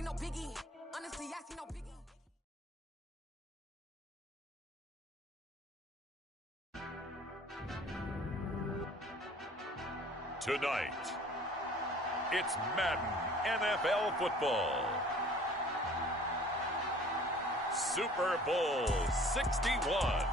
see no biggie. Honestly, I see no biggie. Tonight, it's Madden NFL football. Super Bowl 61.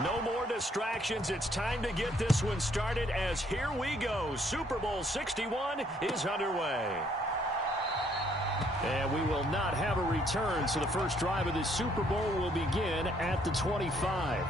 No more distractions. It's time to get this one started as here we go. Super Bowl 61 is underway. And we will not have a return, so the first drive of this Super Bowl will begin at the 25.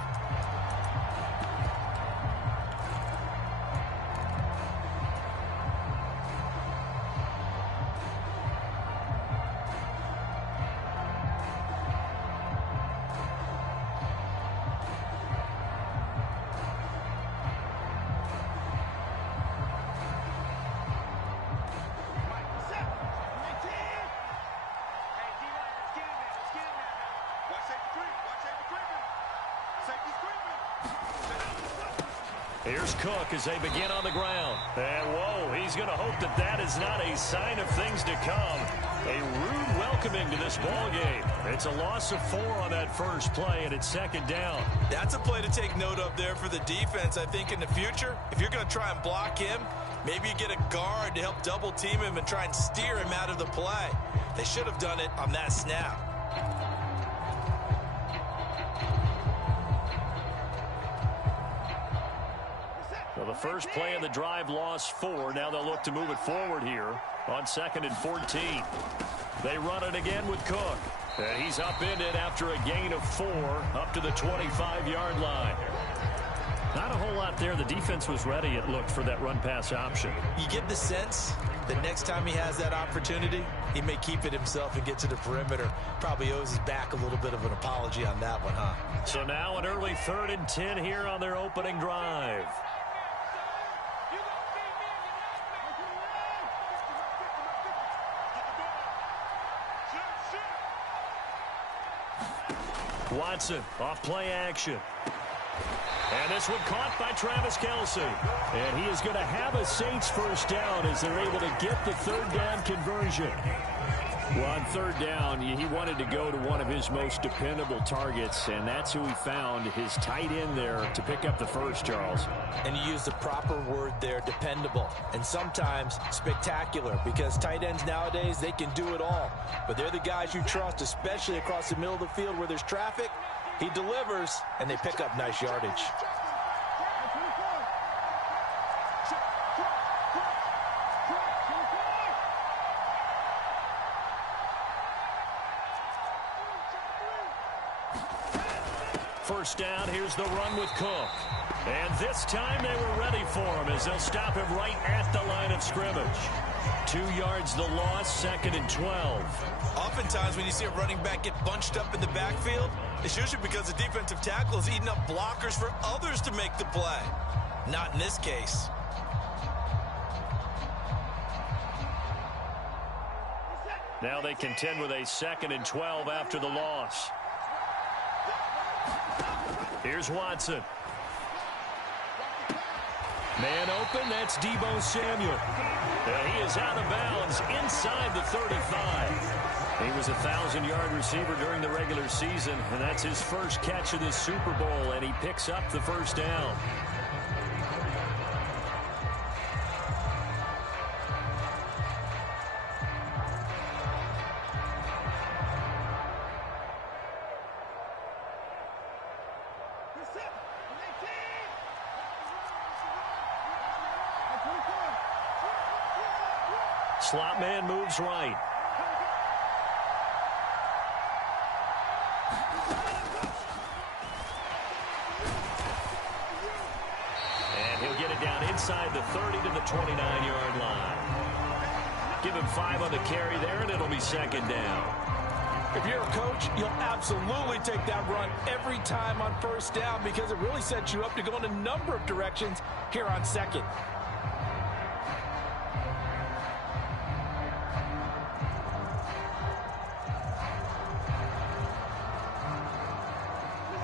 Here's Cook as they begin on the ground. And, whoa, he's going to hope that that is not a sign of things to come. A rude welcoming to this ball game. It's a loss of 4 on that first play, and it's second down. That's a play to take note of there for the defense, I think, in the future. If you're going to try and block him, maybe you get a guard to help double-team him and try and steer him out of the play. They should have done it on that snap. Well, the first play of the drive lost 4. Now they'll look to move it forward here on 2nd and 14. They run it again with Cook. And he's upended after a gain of 4 up to the 25-yard line. Not a whole lot there. The defense was ready, it looked, for that run-pass option. You get the sense that next time he has that opportunity, he may keep it himself and get to the perimeter. Probably owes his back a little bit of an apology on that one, huh? So now an early 3rd and 10 here on their opening drive. Watson, off play action. And this one caught by Travis Kelce. And he is going to have a Saints first down as they're able to get the 3rd down conversion. Well, on 3rd down, he wanted to go to one of his most dependable targets, and that's who he found, his tight end there, to pick up the first, Charles. And you used the proper word there, dependable, and sometimes spectacular, because tight ends nowadays, they can do it all. But they're the guys you trust, especially across the middle of the field where there's traffic. He delivers, and they pick up nice yardage. First down, here's the run with Cook. And this time they were ready for him as they'll stop him right at the line of scrimmage. 2 yards the loss, 2nd and 12. Oftentimes when you see a running back get bunched up in the backfield, it's usually because the defensive tackle is eating up blockers for others to make the play. Not in this case. Now they contend with a 2nd and 12 after the loss. Here's Watson. Man open, that's Deebo Samuel. He is out of bounds inside the 35. He was a 1,000-yard receiver during the regular season, and that's his first catch of this Super Bowl, and he picks up the first down. Slot man moves right. And he'll get it down inside the 30 to the 29-yard line. Give him 5 on the carry there, and it'll be 2nd down. If you're a coach, you'll absolutely take that run every time on first down because it really sets you up to go in a number of directions here on second.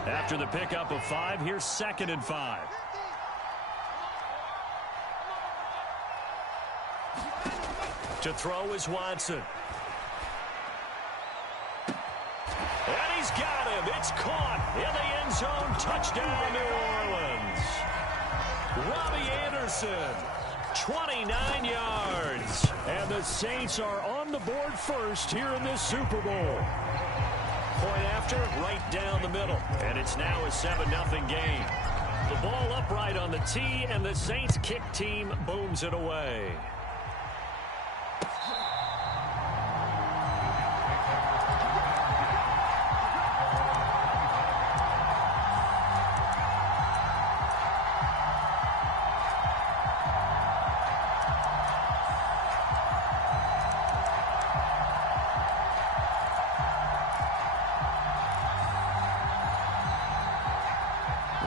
After the pickup of 5, here's 2nd and 5. To throw is Watson. And he's got him. It's caught in the end zone. Touchdown, New Orleans. Robbie Anderson, 29 yards. And the Saints are on the board first here in this Super Bowl. Point after, right down the middle. And it's now a 7-0 game. The ball upright on the tee, and the Saints kick team booms it away.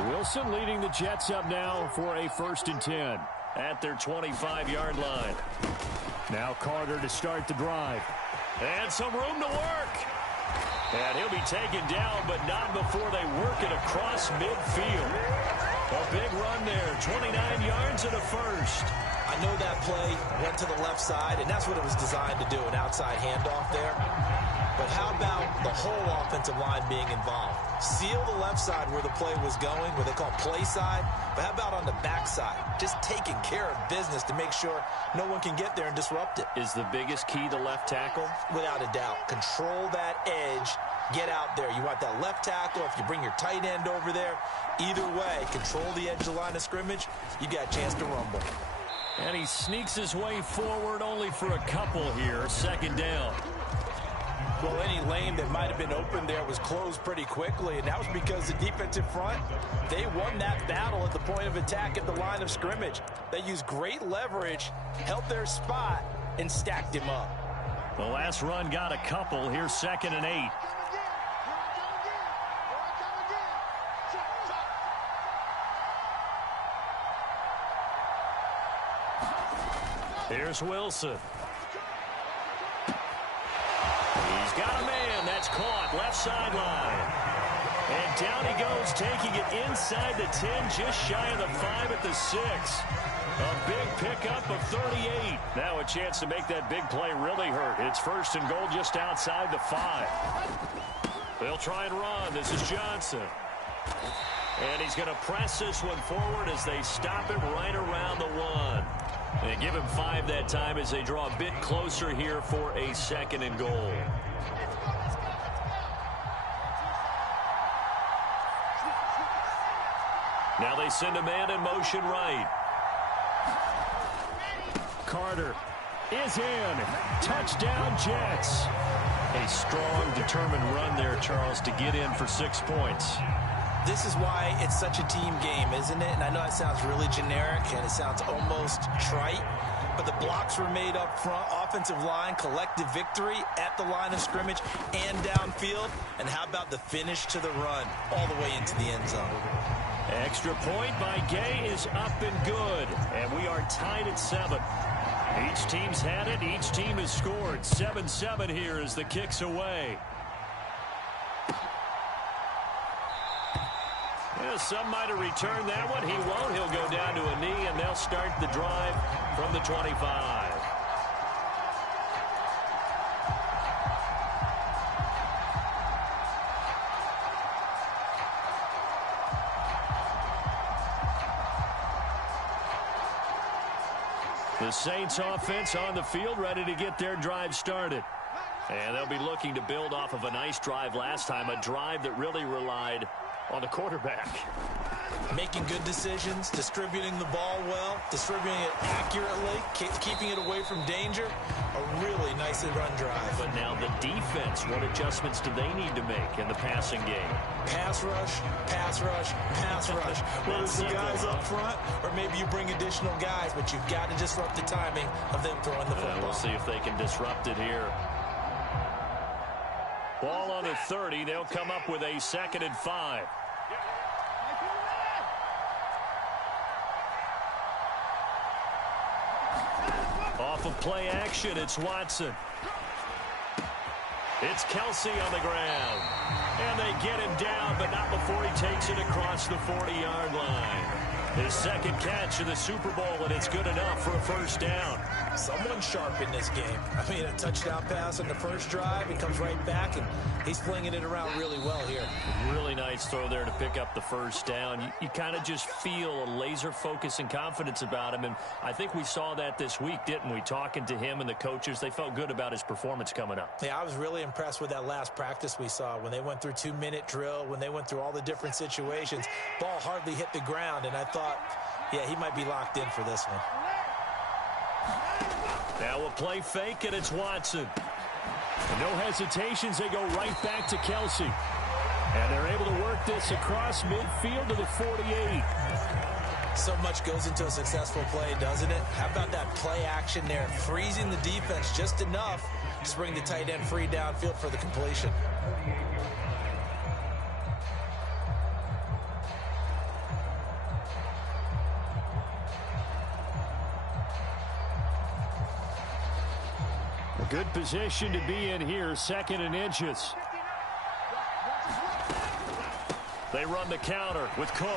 Wilson leading the Jets up now for a 1st and 10 at their 25-yard line. Now Carter to start the drive. And some room to work. And he'll be taken down, but not before they work it across midfield. A big run there, 29 yards and a 1st. I know that play went to the left side, and that's what it was designed to do, an outside handoff there. But how about the whole offensive line being involved? Seal the left side where the play was going, where they call play side. But how about on the back side? Just taking care of business to make sure no one can get there and disrupt it. Is the biggest key the left tackle? Without a doubt. Control that edge. Get out there. You want that left tackle. If you bring your tight end over there, either way, control the edge of the line of scrimmage. You got a chance to rumble. And he sneaks his way forward only for a couple here. 2nd down. Well, any lane that might have been open there was closed pretty quickly, and that was because the defensive front, they won that battle at the point of attack at the line of scrimmage. They used great leverage, held their spot, and stacked him up. The last run got a couple. Here's 2nd and 8. Here's Wilson. He's got a man. That's caught. Left sideline. And down he goes, taking it inside the 10, just shy of the 5 at the 6. A big pickup of 38. Now a chance to make that big play really hurt. It's 1st and goal just outside the 5. They'll try and run. This is Johnson. And he's going to press this one forward as they stop him right around the 1. They give him 5 that time as they draw a bit closer here for a 2nd and goal. Now they send a man in motion right. Carter is in. Touchdown, Jets. A strong, determined run there, Charles, to get in for 6 points. This is why it's such a team game, isn't it? And I know it sounds really generic and it sounds almost trite, but the blocks were made up front, offensive line, collective victory at the line of scrimmage and downfield. And how about the finish to the run all the way into the end zone? Extra point by Gay is up and good, and we are tied at 7. Each team's had it. Each team has scored. 7-7 here as the kick's away. Yeah, some might have returned that one. He won't. He'll go down to a knee, and they'll start the drive from the 25. The Saints offense on the field, ready to get their drive started. And they'll be looking to build off of a nice drive last time, a drive that really relied on the quarterback. Making good decisions, distributing the ball well, distributing it accurately, keeping it away from danger. A really nicely run drive. But now the defense, what adjustments do they need to make in the passing game? Pass rush, pass rush, pass rush. Whether it's the guys up front or maybe you bring additional guys, but you've got to disrupt the timing of them throwing the football. We'll see if they can disrupt it here. Ball on the 30. They'll come up with a 2nd and 5. Off of play action, it's Watson. It's Kelsey on the ground. And they get him down, but not before he takes it across the 40-yard line. His 2nd catch of the Super Bowl, and it's good enough for a 1st down. Someone sharp in this game. I mean, a touchdown pass on the first drive. He comes right back, and he's flinging it around really well here. Really nice throw there to pick up the 1st down. You kind of just feel a laser focus and confidence about him, and I think we saw that this week, didn't we? Talking to him and the coaches, they felt good about his performance coming up. Yeah, I was really impressed with that last practice we saw when they went through 2-minute drill, when they went through all the different situations. Ball hardly hit the ground, and I thought, yeah, he might be locked in for this one. Now a play fake, and it's Watson. No hesitations, they go right back to Kelsey. And they're able to work this across midfield to the 48. So much goes into a successful play, doesn't it? How about that play action there? Freezing the defense just enough to bring the tight end free downfield for the completion. Good position to be in here, 2nd and inches. They run the counter with Cook.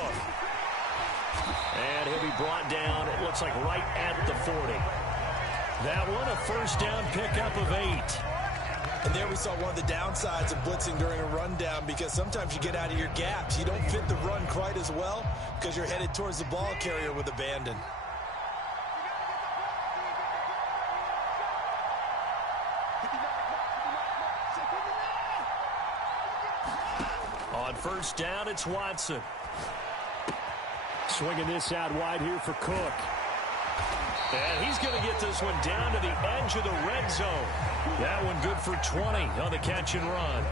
And he'll be brought down, it looks like right at the 40. That one, a 1st down pickup of 8. And there we saw one of the downsides of blitzing during a rundown, because sometimes you get out of your gaps. You don't fit the run quite as well because you're headed towards the ball carrier with abandon. On 1st down, it's Watson. Swinging this out wide here for Cook. And he's going to get this one down to the edge of the red zone. That one good for 20 on the catch and run.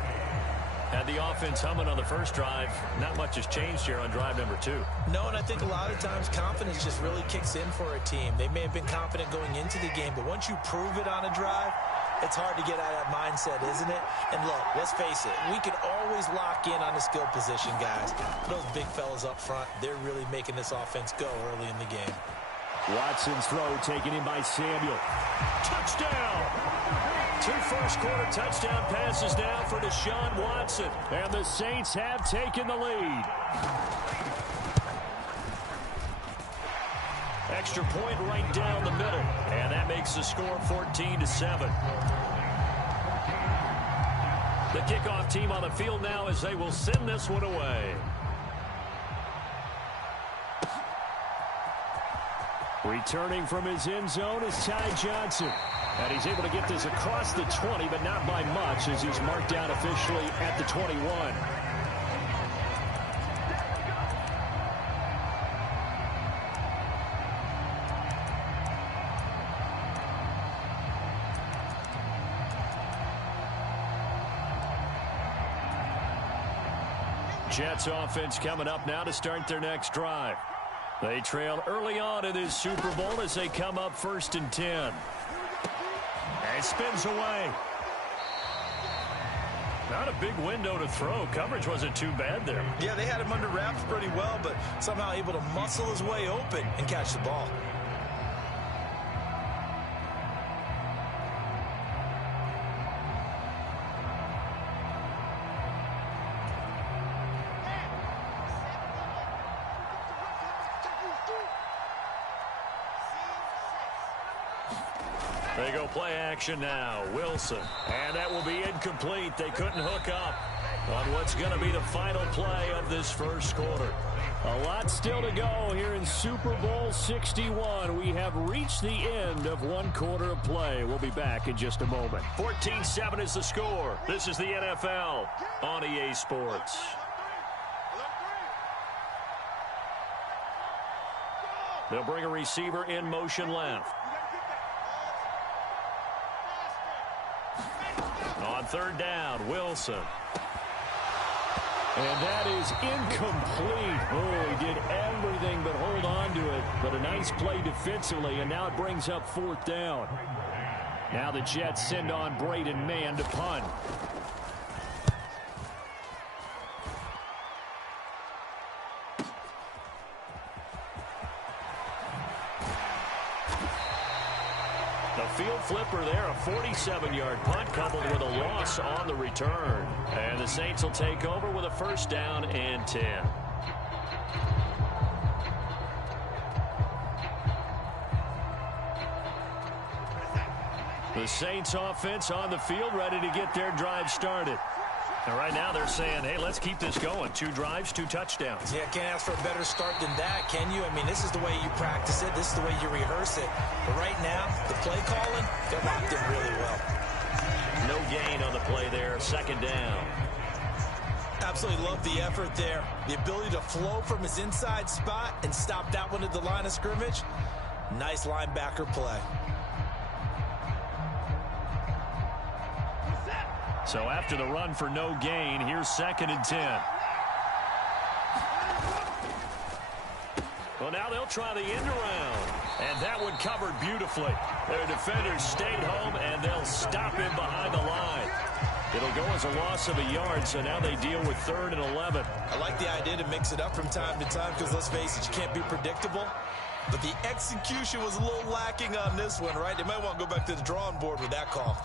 Had the offense humming on the first drive. Not much has changed here on drive number 2. No, and I think a lot of times confidence just really kicks in for a team. They may have been confident going into the game, but once you prove it on a drive, it's hard to get out of that mindset, isn't it? And look, let's face it, we can always lock in on the skill position, guys. Those big fellas up front, they're really making this offense go early in the game. Watson's throw taken in by Samuel. Touchdown! 2 first-quarter touchdown passes now for Deshaun Watson. And the Saints have taken the lead. Extra point right down the middle. And that makes the score 14-7. The kickoff team on the field now as they will send this one away. Returning from his end zone is Ty Johnson. And he's able to get this across the 20, but not by much, as he's marked down officially at the 21. Jets offense coming up now to start their next drive. They trail early on in this Super Bowl as they come up 1st and 10. And spins away. Not a big window to throw. Coverage wasn't too bad there. Yeah, they had him under wraps pretty well, but somehow able to muscle his way open and catch the ball. They go play action now. Wilson. And that will be incomplete. They couldn't hook up on what's going to be the final play of this first quarter. A lot still to go here in Super Bowl 61. We have reached the end of 1 quarter of play. We'll be back in just a moment. 14-7 is the score. This is the NFL on EA Sports. They'll bring a receiver in motion left. On 3rd down, Wilson. And that is incomplete. Oh, he did everything but hold on to it. But a nice play defensively, and now it brings up 4th down. Now the Jets send on Braden Mann to punt. field flipper there, a 47-yard punt coupled with a loss on the return. And the Saints will take over with a first down and 10. The Saints offense on the field, ready to get their drive started. And right now they're saying, hey, let's keep this going. 2 drives, 2 touchdowns. Yeah, can't ask for a better start than that, can you? I mean, this is the way you practice it. This is the way you rehearse it. But right now, the play calling, they're locked in really well. No gain on the play there. Second down. Absolutely love the effort there. The ability to flow from his inside spot and stop that one at the line of scrimmage. Nice linebacker play. So after the run for no gain, here's 2nd and 10. Well, now they'll try the end around. And that one covered beautifully. Their defenders stayed home, and they'll stop him behind the line. It'll go as a loss of a yard, so now they deal with 3rd and 11. I like the idea to mix it up from time to time because, let's face it, you can't be predictable. But the execution was a little lacking on this one, right? They might want to go back to the drawing board with that call.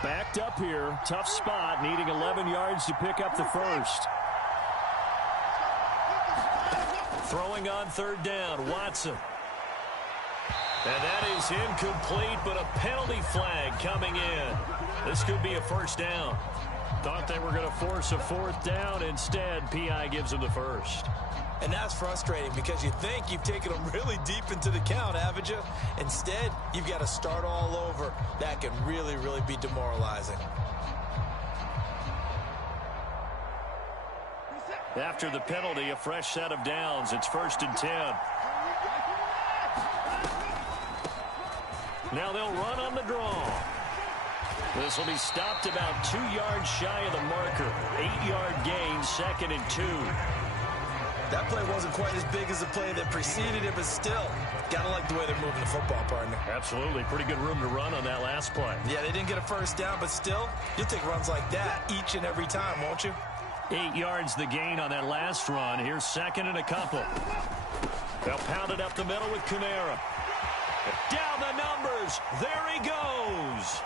Backed up here, tough spot, needing 11 yards to pick up the first. Throwing on 3rd down, Watson. And that is incomplete, but a penalty flag coming in. This could be a first down. Thought they were going to force a 4th down. Instead, P.I. gives them the first. And that's frustrating because you think you've taken them really deep into the count, haven't you? Instead, you've got to start all over. That can really, really be demoralizing. After the penalty, a fresh set of downs. It's 1st and 10. Now they'll run on the draw. This will be stopped about 2 yards shy of the marker. 8-yard gain, 2nd and 2. That play wasn't quite as big as the play that preceded it, but still, gotta like the way they're moving the football, partner. Absolutely. Pretty good room to run on that last play. Yeah, they didn't get a first down, but still, you'll take runs like that each and every time, won't you? 8 yards the gain on that last run. Here's 2nd and a couple. They'll pound it up the middle with Kamara. Down the numbers. There he goes.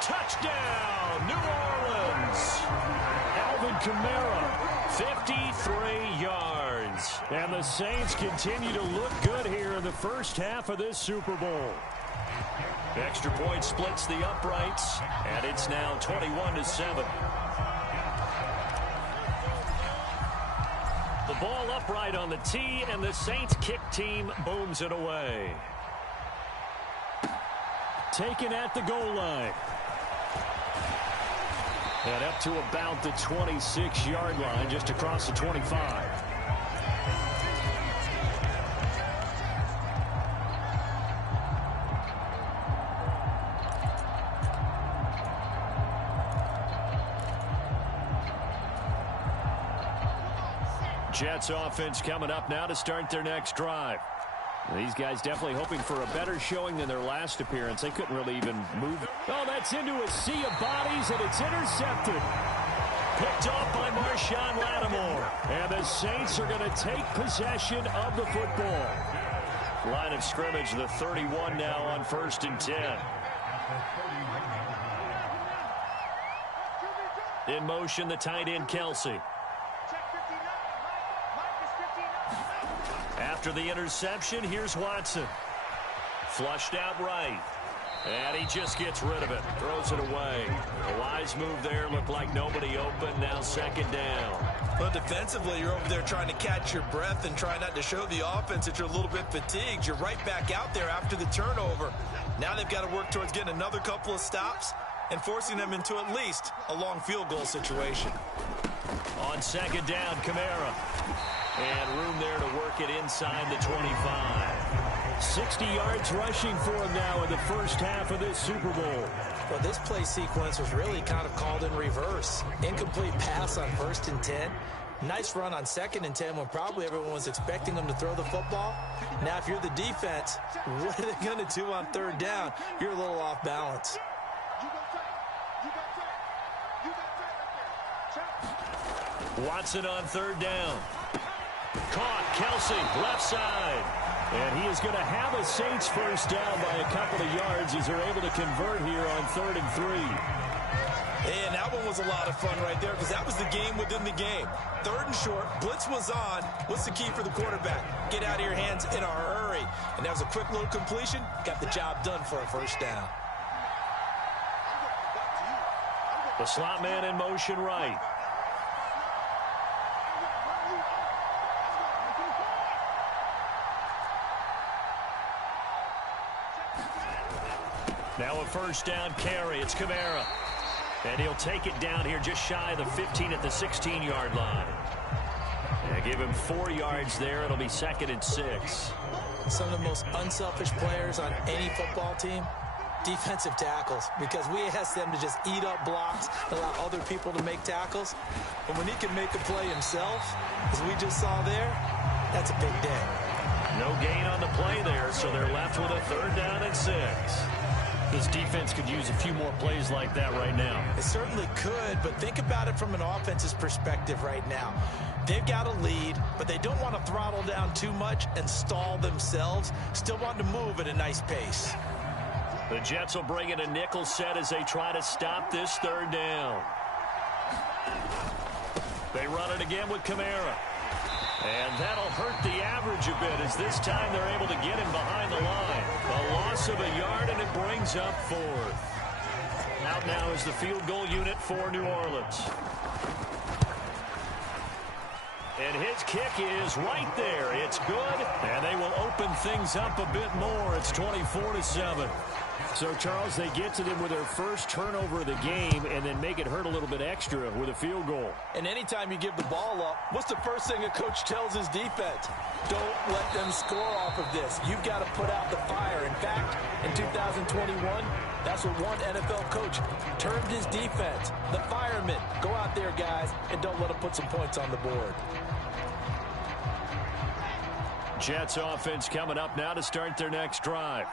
Touchdown, New Orleans. Alvin Kamara. 53 yards. And the Saints continue to look good here in the first half of this Super Bowl. Extra point splits the uprights, and it's now 21-7. The ball upright on the tee, and the Saints kick team booms it away. Taken at the goal line. And up to about the 26-yard line, just across the 25. Jets offense coming up now to start their next drive. These guys definitely hoping for a better showing than their last appearance. They couldn't really even move. Oh, that's into a sea of bodies, and it's intercepted. Picked off by Marshawn Lattimore. And the Saints are going to take possession of the football. Line of scrimmage, the 31 now on 1st and 10. In motion, the tight end, Kelsey. After the interception, here's Watson. Flushed out right. And he just gets rid of it. Throws it away. A wise move there. Looked like nobody open. Now 2nd down. Well, defensively, you're over there trying to catch your breath and try not to show the offense that you're a little bit fatigued. You're right back out there after the turnover. Now they've got to work towards getting another couple of stops and forcing them into at least a long field goal situation. On 2nd down, Kamara. And room there to work it inside the 25. 60 yards rushing for him now in the first half of this Super Bowl. Well, this play sequence was really kind of called in reverse. Incomplete pass on 1st and 10. Nice run on 2nd and 10 when probably everyone was expecting them to throw the football. Now, if you're the defense, what are they going to do on 3rd down? You're a little off balance. Watson on third down. Caught. Kelsey, left side. And he is going to have a Saints first down by a couple of yards as they're able to convert here on 3rd and 3. And that one was a lot of fun right there because that was the game within the game. 3rd and short, blitz was on. What's the key for the quarterback? Get out of your hands in a hurry. And that was a quick little completion. Got the job done for a first down. The slot man in motion right. Now a first down carry. It's Kamara. And he'll take it down here just shy of the 15 at the 16-yard line. And give him 4 yards there. It'll be 2nd and 6. Some of the most unselfish players on any football team, defensive tackles, because we ask them to just eat up blocks, allow other people to make tackles. But when he can make a play himself, as we just saw there, that's a big day. No gain on the play there, so they're left with a 3rd down and 6. This defense could use a few more plays like that right now. It certainly could, but think about it from an offense's perspective right now. They've got a lead, but they don't want to throttle down too much and stall themselves. Still want to move at a nice pace. The Jets will bring in a nickel set as they try to stop this 3rd down. They run it again with Kamara. And that'll hurt the average a bit as this time they're able to get him behind the line. A loss of a yard, and it brings up 4th. Out now is the field goal unit for New Orleans. And his kick is right there. It's good, and they will open things up a bit more. It's 24-7. So, Charles, they get to them with their first turnover of the game and then make it hurt a little bit extra with a field goal. And anytime you give the ball up, what's the first thing a coach tells his defense? Don't let them score off of this. You've got to put out the fire. In fact, in 2021, that's what one NFL coach termed his defense. The firemen. Go out there, guys, and don't let them put some points on the board. Jets offense coming up now to start their next drive.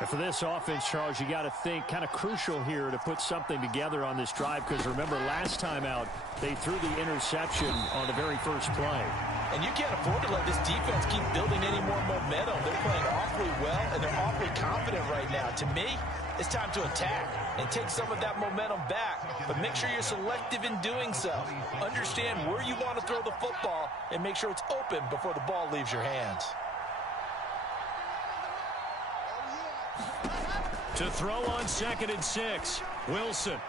And for this offense, Charles, you got to think kind of crucial here to put something together on this drive because remember last time out they threw the interception on the very first play. And you can't afford to let this defense keep building any more momentum. They're playing awfully well and they're awfully confident right now. To me, it's time to attack and take some of that momentum back. But make sure you're selective in doing so. Understand where you want to throw the football and make sure it's open before the ball leaves your hands. To throw on 2nd and 6, Wilson.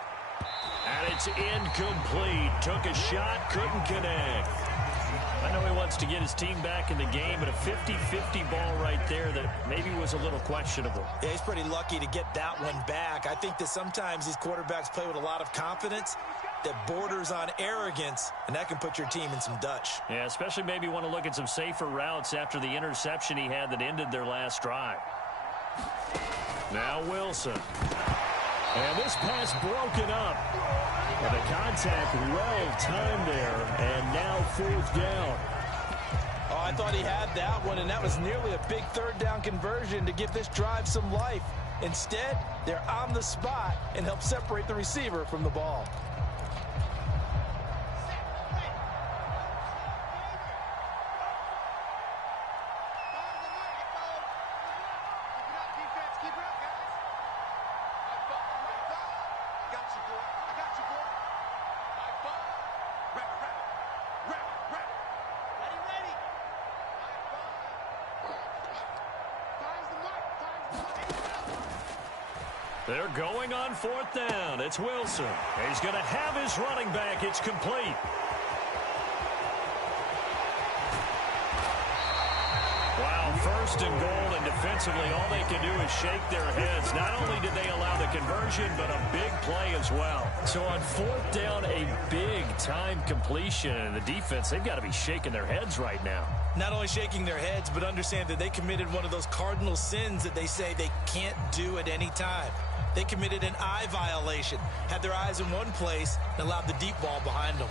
And it's incomplete. Took a shot, couldn't connect. I know he wants to get his team back in the game, but a 50-50 ball right there that maybe was a little questionable. Yeah, he's pretty lucky to get that one back. I think that sometimes these quarterbacks play with a lot of confidence that borders on arrogance, and that can put your team in some Dutch. Yeah, especially maybe want to look at some safer routes after the interception he had that ended their last drive. Now Wilson. And this pass broken up. And the contact well timed there. And now 4th down. Oh, I thought he had that one, and that was nearly a big 3rd down conversion to give this drive some life. Instead, they're on the spot and help separate the receiver from the ball. They're going on 4th down. It's Wilson. He's going to have his running back. It's complete. Wow, 1st and goal, and defensively all they can do is shake their heads. Not only did they allow the conversion, but a big play as well. So on 4th down, a big-time completion, and the defense, they've got to be shaking their heads right now. Not only shaking their heads, but understand that they committed one of those cardinal sins that they say they can't do at any time. They committed an eye violation, had their eyes in one place, and allowed the deep ball behind them.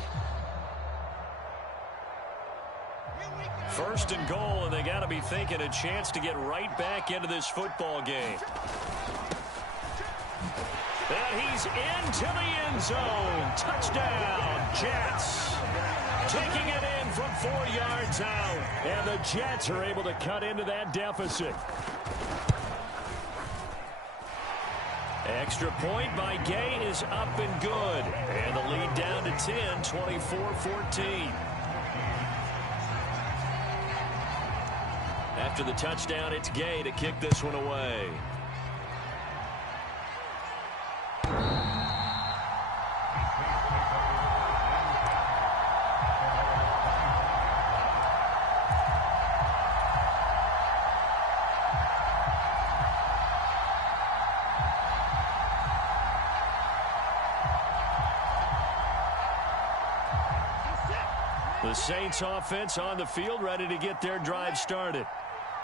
1st and goal, and they got to be thinking a chance to get right back into this football game. And And he's into the end zone. Touchdown, Jets. Taking it in from 4 yards out. And the Jets are able to cut into that deficit. Extra point by Gay is up and good. And the lead down to 10, 24-14. After the touchdown, it's Gay to kick this one away. The Saints offense on the field, ready to get their drive started.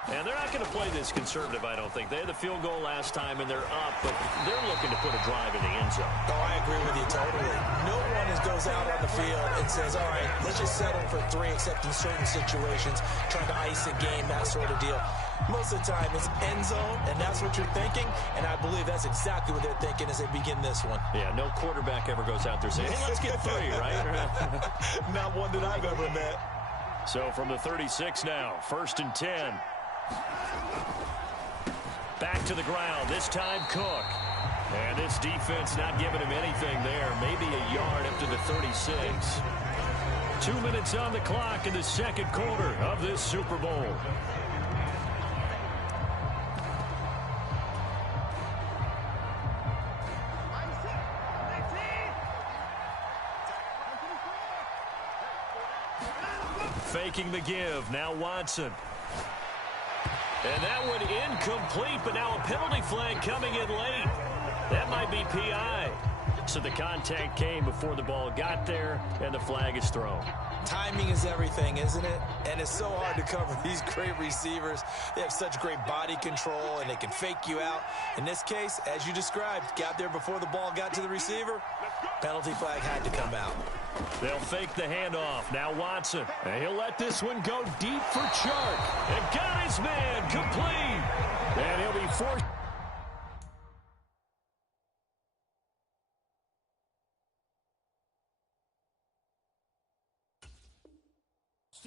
And they're not going to play this conservative, I don't think. They had the field goal last time, and they're up, but they're looking to put a drive in the end zone. Oh, I agree with you totally. No one goes out on the field and says, all right, let's just settle for 3, except in certain situations, trying to ice a game, that sort of deal. Most of the time, it's end zone, and that's what you're thinking, and I believe that's exactly what they're thinking as they begin this one. Yeah, no quarterback ever goes out there saying, hey, let's get 3, right? Not one that I've ever met. So from the 36 now, 1st and 10. Back to the ground, this time Cook. And this defense not giving him anything there. Maybe a yard up to the 36. 2 minutes on the clock in the second quarter of this Super Bowl. Faking the give, now Watson. And that one incomplete, but now a penalty flag coming in late. That might be PI. So the contact came before the ball got there, and the flag is thrown. Timing is everything, isn't it? And it's so hard to cover these great receivers. They have such great body control, and they can fake you out. In this case, as you described, got there before the ball got to the receiver. Penalty flag had to come out. They'll fake the handoff. Now Watson. And he'll let this one go deep for Chark. And got his man complete. And he'll be forced.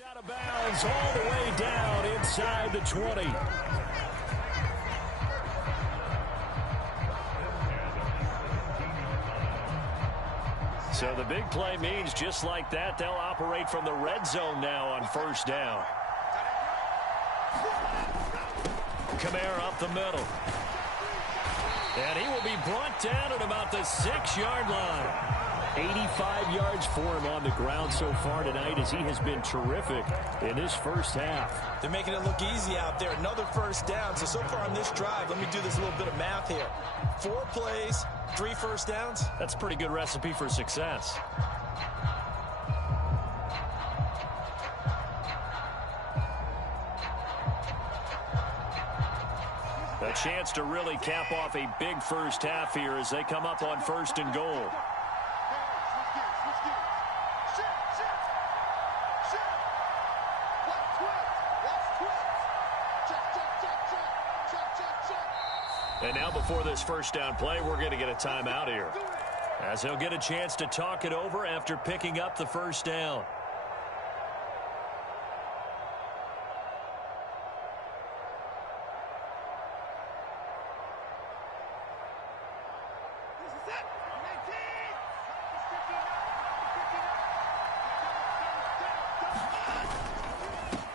Out of bounds all the way down inside the 20. So the big play means just like that, they'll operate from the red zone now on 1st down. Kamara up the middle. And he will be brought down at about the 6-yard line. 85 yards for him on the ground so far tonight as he has been terrific in this first half. They're making it look easy out there. Another 1st down. So far on this drive, let me do this little bit of math here. 4 plays, 3 1st downs. That's a pretty good recipe for success. A chance to really cap off a big first half here as they come up on 1st and goal. And now before this 1st down play, we're going to get a timeout here, as he'll get a chance to talk it over after picking up the 1st down.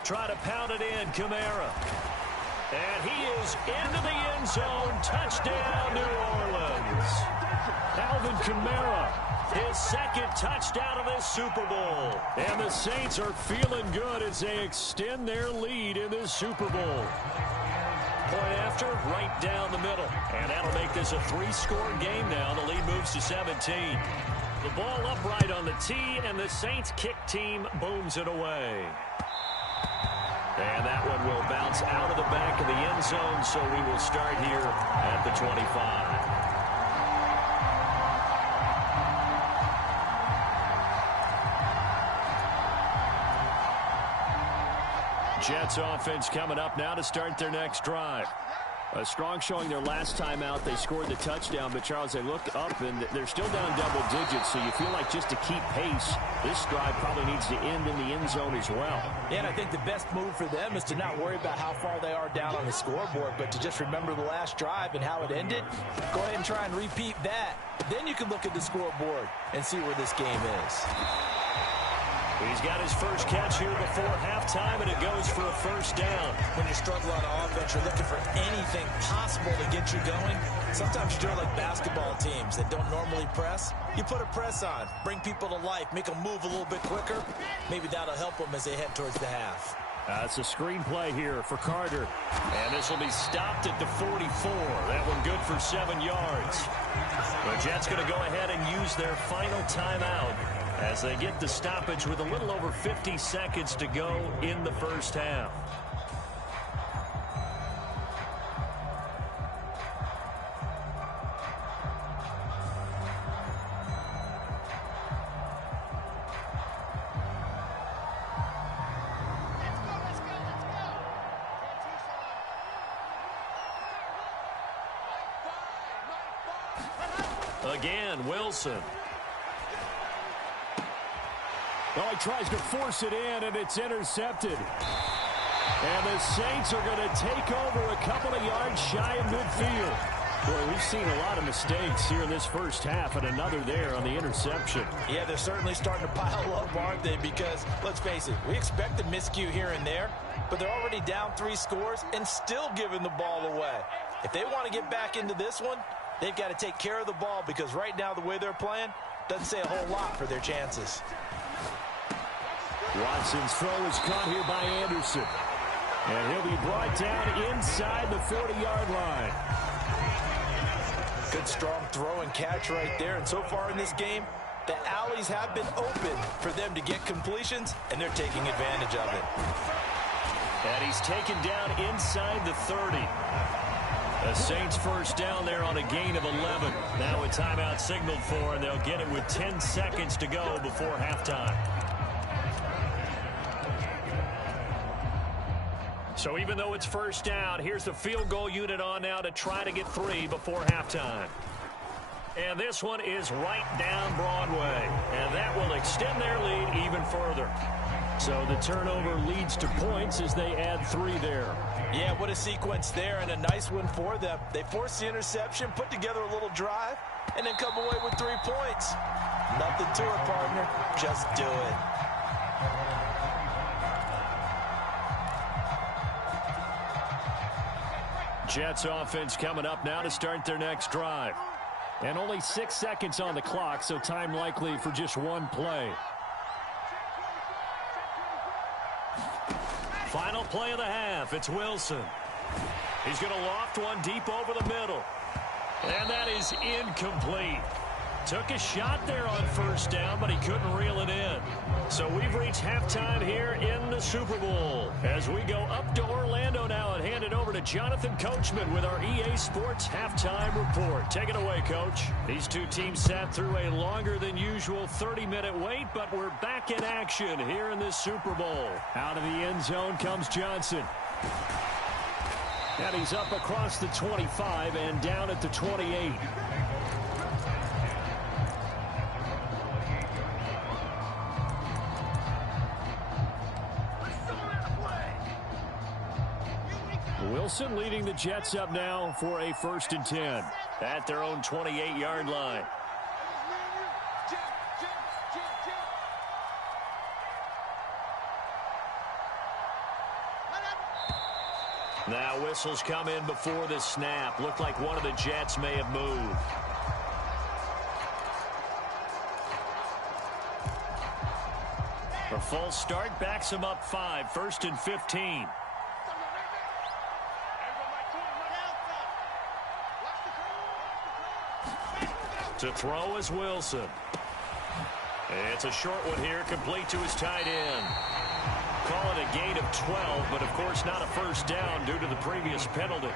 Try to pound it in, Kamara. And he is into the end zone. Touchdown, New Orleans. Alvin Kamara, his 2nd touchdown of this Super Bowl. And the Saints are feeling good as they extend their lead in this Super Bowl. Point after, right down the middle. And that'll make this a 3-score game now. The lead moves to 17. The ball upright on the tee, and the Saints kick team booms it away. And that one will bounce out of the back of the end zone, so we will start here at the 25. Jets offense coming up now to start their next drive. A strong showing their last time out. They scored the touchdown, but Charles, they look up and they're still down double digits, so you feel like just to keep pace, this drive probably needs to end in the end zone as well. Yeah, and I think the best move for them is to not worry about how far they are down on the scoreboard, but to just remember the last drive and how it ended. Go ahead and try and repeat that. Then you can look at the scoreboard and see where this game is. He's got his first catch here before halftime, and it goes for a first down. When you struggle on offense, you're looking for anything possible to get you going. Sometimes you're doing like basketball teams that don't normally press. You put a press on, bring people to life, make them move a little bit quicker. Maybe that'll help them as they head towards the half. It's a screen play here for Carter. And this will be stopped at the 44. That one good for 7 yards. The Jets going to go ahead and use their final timeout as they get the stoppage with a little over 50 seconds to go in the first half. Again, Wilson. Oh, he tries to force it in, and it's intercepted. And the Saints are going to take over a couple of yards shy of midfield. Boy, we've seen a lot of mistakes here in this first half, and another there on the interception. Yeah, they're certainly starting to pile up, aren't they? Because, let's face it, we expect a miscue here and there, but they're already down 3 scores and still giving the ball away. If they want to get back into this one, they've got to take care of the ball, because right now the way they're playing doesn't say a whole lot for their chances. Watson's throw is caught here by Anderson. And he'll be brought down inside the 40-yard line. Good strong throw and catch right there. And so far in this game, the alleys have been open for them to get completions, and they're taking advantage of it. And he's taken down inside the 30. The Saints first down there on a gain of 11. Now a timeout signaled for, and they'll get it with 10 seconds to go before halftime. So even though it's first down, here's the field goal unit on now to try to get 3 before halftime. And this one is right down Broadway. And that will extend their lead even further. So the turnover leads to points as they add 3 there. Yeah, what a sequence there, and a nice one for them. They force the interception, put together a little drive, and then come away with 3 points. Nothing to it, partner. Just do it. Jets offense coming up now to start their next drive. And only 6 seconds on the clock, so time likely for just 1 play. Final play of the half. It's Wilson. He's going to loft one deep over the middle. And that is incomplete. Took a shot there on first down, but he couldn't reel it in. So we've reached halftime here in the Super Bowl. As we go up to Orlando now and hand it over to Jonathan Coachman with our EA Sports Halftime Report. Take it away, Coach. These two teams sat through a longer than usual 30-minute wait, but we're back in action here in this Super Bowl. Out of the end zone comes Johnson. And he's up across the 25 and down at the 28. Wilson leading the Jets up now for a 1st and 10 at their own 28-yard line. Now whistles come in before the snap. Looked like one of the Jets may have moved. A false start backs him up 5, 1st and 15. To throw is Wilson. It's a short one here, complete to his tight end. Call it a gain of 12, but of course not a first down due to the previous penalty.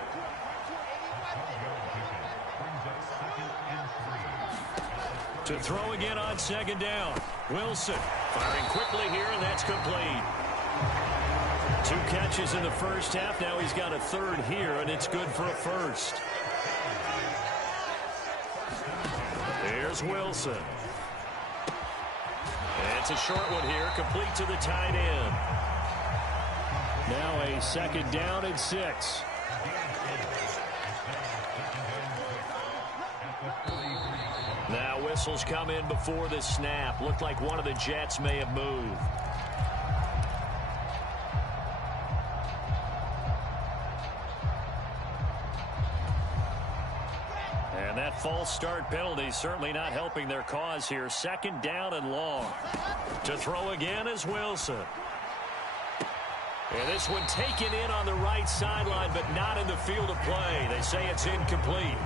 To throw again on 2nd down. Wilson firing quickly here, and that's complete. 2 catches in the first half. Now he's got a third here, and it's good for a first. Here's Wilson. And it's a short one here, complete to the tight end. Now a 2nd down and 6. Now whistles come in before the snap. Looked like one of the Jets may have moved. And that false start penalty certainly not helping their cause here. 2nd down and long. To throw again is Wilson. And this one taken in on the right sideline, but not in the field of play. They say it's incomplete.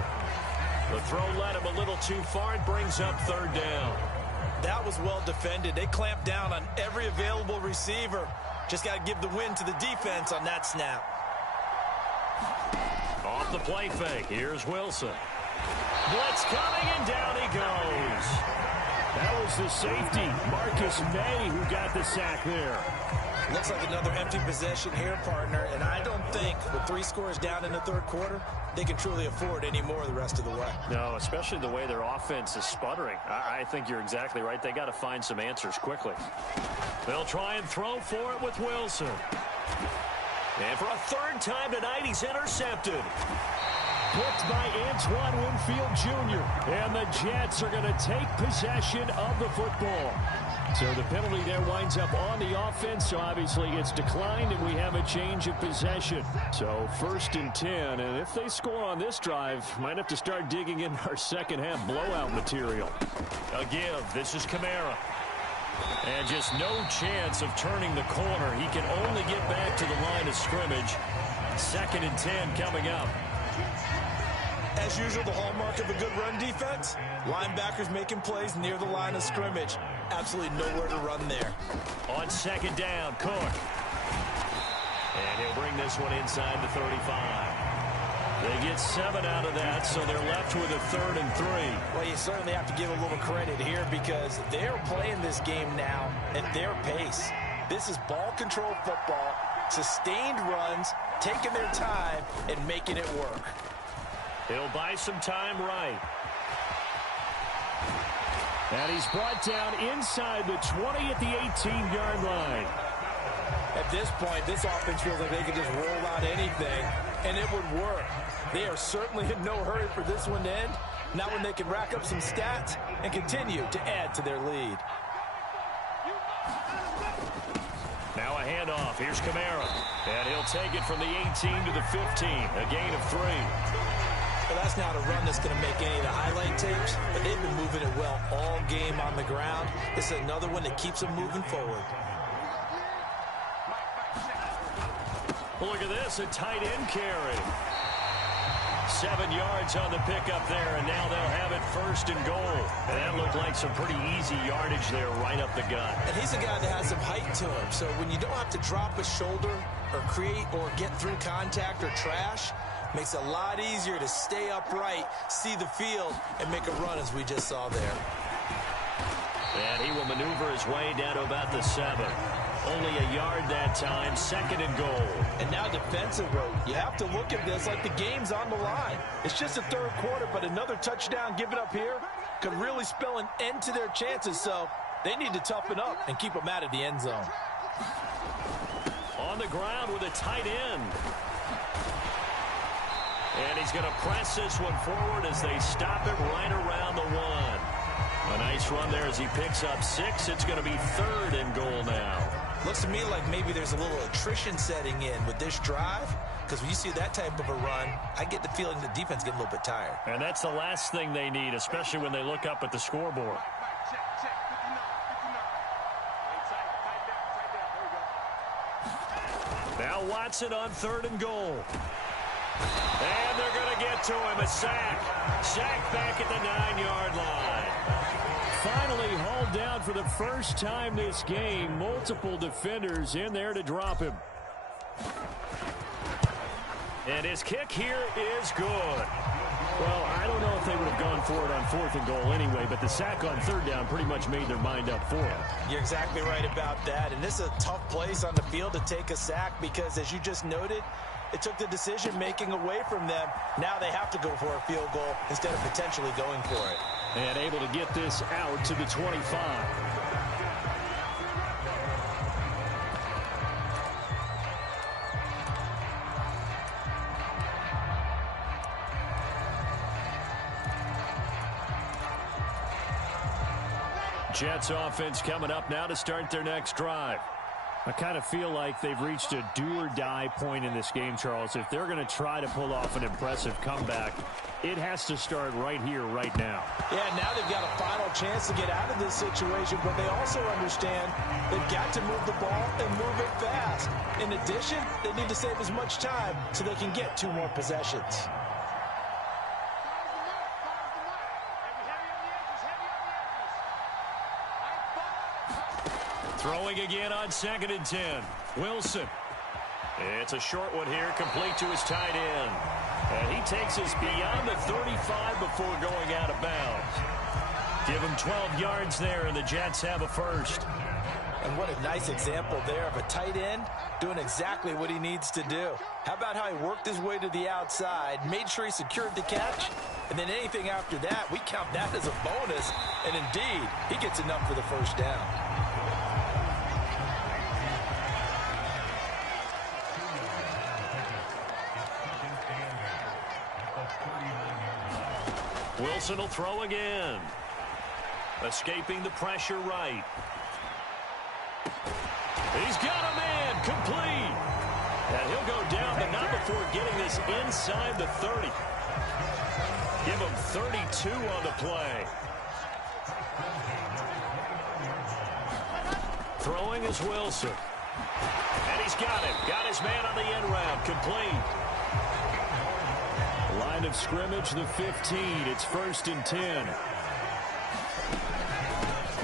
The throw led him a little too far and brings up 3rd down. That was well defended. They clamped down on every available receiver. Just got to give the win to the defense on that snap. Off the play fake. Here's Wilson. Blitz coming, and down he goes. That was the safety, Marcus May, who got the sack there. Looks like another empty possession here, partner, and I don't think with 3 scores down in the 3rd quarter, they can truly afford any more the rest of the way. No, especially the way their offense is sputtering. I think you're exactly right. They got to find some answers quickly. They'll try and throw for it with Wilson. And for a 3rd time tonight, he's intercepted. Picked by Antoine Winfield Jr. And the Jets are going to take possession of the football. So the penalty there winds up on the offense, so obviously it's declined, and we have a change of possession. So 1st and 10, and if they score on this drive, might have to start digging in our second half blowout material. A give. This is Kamara. And just no chance of turning the corner. He can only get back to the line of scrimmage. 2nd and 10 coming up. As usual, the hallmark of a good run defense, linebackers making plays near the line of scrimmage. Absolutely nowhere to run there. On 2nd down, Cook. And he'll bring this one inside the 35. They get 7 out of that, so they're left with a 3rd and 3. Well, you certainly have to give a little credit here because they're playing this game now at their pace. This is ball control football, sustained runs, taking their time, and making it work. He'll buy some time right. And he's brought down inside the 20 at the 18-yard line. At this point, this offense feels like they could just roll out anything, and it would work. They are certainly in no hurry for this one to end. Not when they can rack up some stats and continue to add to their lead. Now a handoff. Here's Kamara. And he'll take it from the 18 to the 15. A gain of 3. Well, that's not a run that's going to make any of the highlight tapes, but they've been moving it well all game on the ground. This is another one that keeps them moving forward. Well, look at this, a tight end carry. 7 yards on the pickup there, and now they'll have it 1st and goal. And that looked like some pretty easy yardage there right up the gut. And he's a guy that has some height to him, so when you don't have to drop a shoulder or create or get through contact or trash, makes it a lot easier to stay upright, see the field, and make a run as we just saw there. And he will maneuver his way down to about the 7. Only a yard that time, 2nd and goal. And now defensively, you have to look at this like the game's on the line. It's just the 3rd quarter, but another touchdown given up here could really spell an end to their chances, so they need to toughen up and keep them out of the end zone. On the ground with a tight end. And he's going to press this one forward as they stop it right around the 1. A nice run there as he picks up 6. It's going to be 3rd and goal now. Looks to me like maybe there's a little attrition setting in with this drive, because when you see that type of a run, I get the feeling the defense getting a little bit tired. And that's the last thing they need, especially when they look up at the scoreboard. Now Watson on 3rd and goal. And they're going to get to him. A sack. Sack back at the 9-yard line. Finally hauled down for the first time this game. Multiple defenders in there to drop him. And his kick here is good. Well, I don't know if they would have gone for it on 4th and goal anyway, but the sack on 3rd down pretty much made their mind up for it. You're exactly right about that, and this is a tough place on the field to take a sack because, as you just noted, it took the decision-making away from them. Now they have to go for a field goal instead of potentially going for it. And able to get this out to the 25. Jets offense coming up now to start their next drive. I kind of feel like they've reached a do-or-die point in this game, Charles. If they're going to try to pull off an impressive comeback, it has to start right here, right now. Yeah, now they've got a final chance to get out of this situation, but they also understand they've got to move the ball and move it fast. In addition, they need to save as much time so they can get 2 more possessions. Throwing again on 2nd and 10. Wilson. It's a short one here, complete to his tight end. And he takes us beyond the 35 before going out of bounds. Give him 12 yards there, and the Jets have a first. And what a nice example there of a tight end doing exactly what he needs to do. How about how he worked his way to the outside, made sure he secured the catch, and then anything after that, we count that as a bonus. And indeed, he gets enough for the first down. Wilson will throw again. Escaping the pressure right. He's got a man complete. And he'll go down, but not before getting this inside the 30. Give him 32 on the play. Throwing is Wilson. And he's got him. Got his man on the end route. Complete. Line of scrimmage, the 15. It's 1st and 10.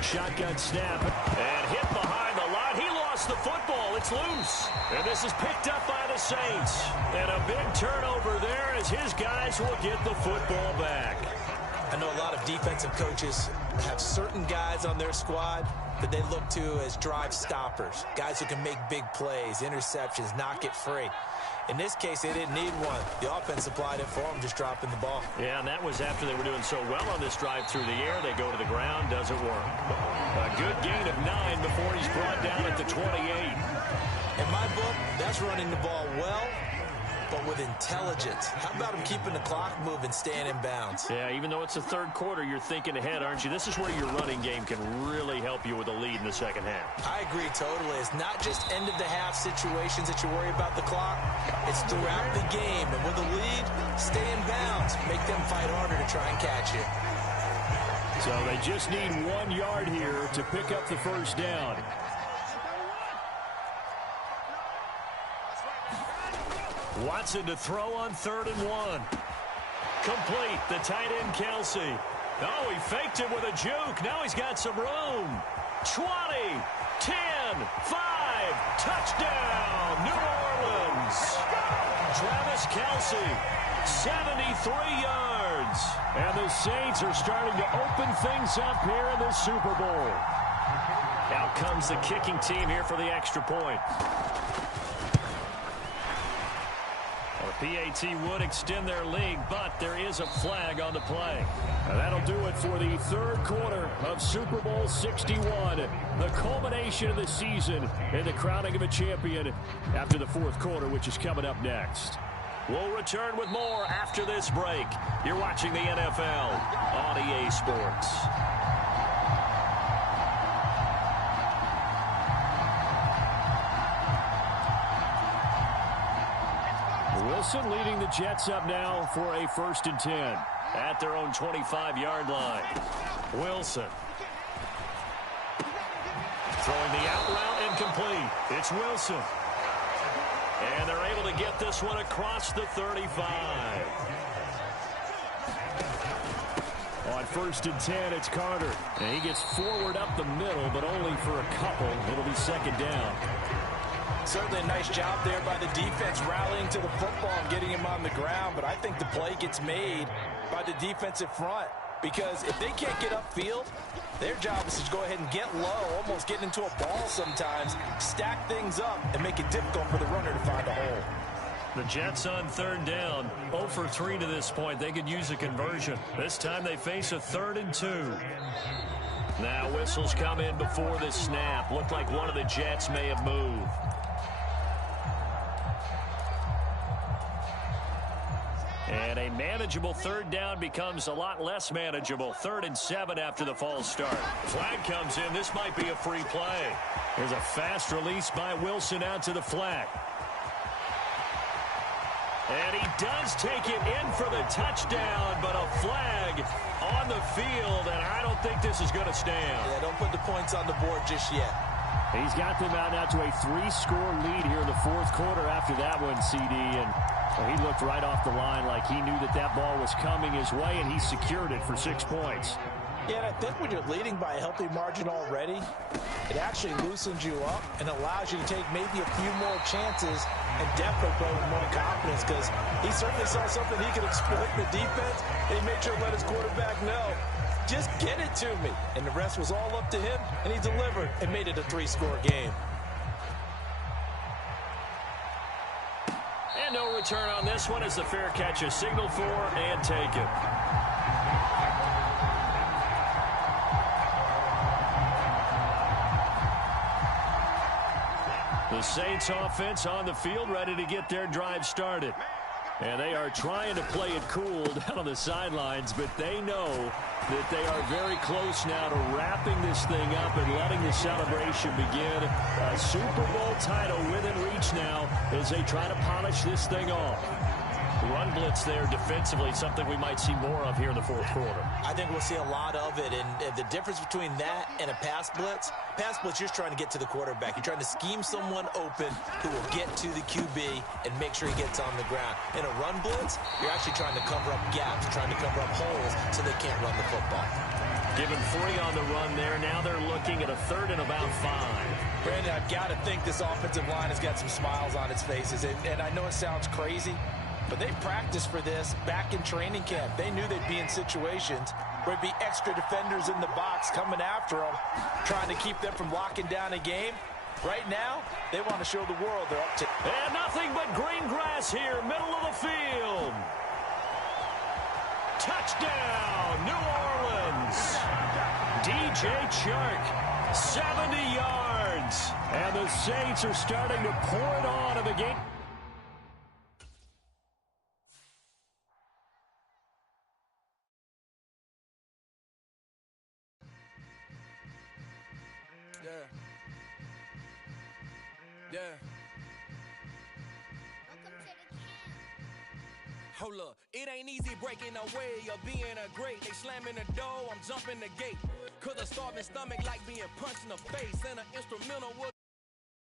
Shotgun snap. And hit behind the line. He lost the football. It's loose. And this is picked up by the Saints. And a big turnover there as his guys will get the football back. I know a lot of defensive coaches have certain guys on their squad that they look to as drive stoppers. Guys who can make big plays, interceptions, knock it free. In this case, they didn't need one. The offense supplied it for them, just dropping the ball. Yeah, and that was after they were doing so well on this drive through the air. They go to the ground, doesn't work. A good gain of 9 before he's brought down at the 28. In my book, that's running the ball well, but with intelligence. How about him keeping the clock moving, staying in bounds? Yeah, even though it's the 3rd quarter, you're thinking ahead, aren't you? This is where your running game can really help you with a lead in the 2nd half. I agree totally. It's not just end-of-the-half situations that you worry about the clock. It's throughout the game. And with a lead, stay in bounds. Make them fight harder to try and catch you. So they just need 1 yard here to pick up the first down. Watson to throw on 3rd and 1. Complete. The tight end, Kelsey. Oh, he faked it with a juke. Now he's got some room. 20, 10, 5. Touchdown, New Orleans. Travis Kelsey, 73 yards. And the Saints are starting to open things up here in the Super Bowl. Out comes the kicking team here for the extra point. PAT would extend their lead, but there is a flag on the play. And that'll do it for the 3rd quarter of Super Bowl 61. The culmination of the season and the crowning of a champion after the 4th quarter, which is coming up next. We'll return with more after this break. You're watching the NFL on EA Sports. Wilson leading the Jets up now for a 1st and 10 at their own 25-yard line. Wilson throwing the out route incomplete. It's Wilson. And they're able to get this one across the 35. On 1st and 10, it's Carter. And he gets forward up the middle, but only for a couple. It'll be 2nd down. Certainly a nice job there by the defense rallying to the football and getting him on the ground, but I think the play gets made by the defensive front because if they can't get upfield, their job is to go ahead and get low, almost get into a ball sometimes, stack things up, and make it difficult for the runner to find a hole. The Jets on third down, 0 for 3 to this point. They could use a conversion. This time they face a 3rd and 2. Now whistles come in before the snap. Looked like one of the Jets may have moved. And a manageable third down becomes a lot less manageable. 3rd and 7 after the false start. Flag comes in. This might be a free play. There's a fast release by Wilson out to the flat. And he does take it in for the touchdown, but a flag on the field, and I don't think this is going to stand. Yeah, don't put the points on the board just yet. He's got them out now to a 3-score lead here in the 4th quarter after that one, CD, and he looked right off the line like he knew that that ball was coming his way, and he secured it for 6 points. Yeah, and I think when you're leading by a healthy margin already, it actually loosens you up and allows you to take maybe a few more chances and definitely play with more confidence because he certainly saw something he could exploit in the defense, and he made sure to let his quarterback know, just get it to me. And the rest was all up to him, and he delivered and made it a 3-score game. And no return on this one as the fair catch is signaled for and taken. The Saints offense on the field ready to get their drive started. And they are trying to play it cool down on the sidelines, but they know that they are very close now to wrapping this thing up and letting the celebration begin. A Super Bowl title within reach now as they try to polish this thing off. Run blitz there defensively, something we might see more of here in the 4th quarter. I think we'll see a lot of it, and the difference between that and a pass blitz, you're trying to get to the quarterback. You're trying to scheme someone open who will get to the QB and make sure he gets on the ground. In a run blitz, you're actually trying to cover up gaps, trying to cover up holes so they can't run the football. Given 3 on the run there, now they're looking at a 3rd and about 5. Brandon, I've got to think this offensive line has got some smiles on its faces, and I know it sounds crazy, but they practiced for this back in training camp. They knew they'd be in situations where there'd be extra defenders in the box coming after them, trying to keep them from locking down a game. Right now, they want to show the world they're up to. And nothing but green grass here, middle of the field. Touchdown, New Orleans. DJ Chark, 70 yards. And the Saints are starting to pour it on in the game. Yeah. Hold up, it ain't easy breaking away or being a great. They slamming the door, I'm jumping the gate. Cause a starving stomach like being punched in the face. And an instrumental with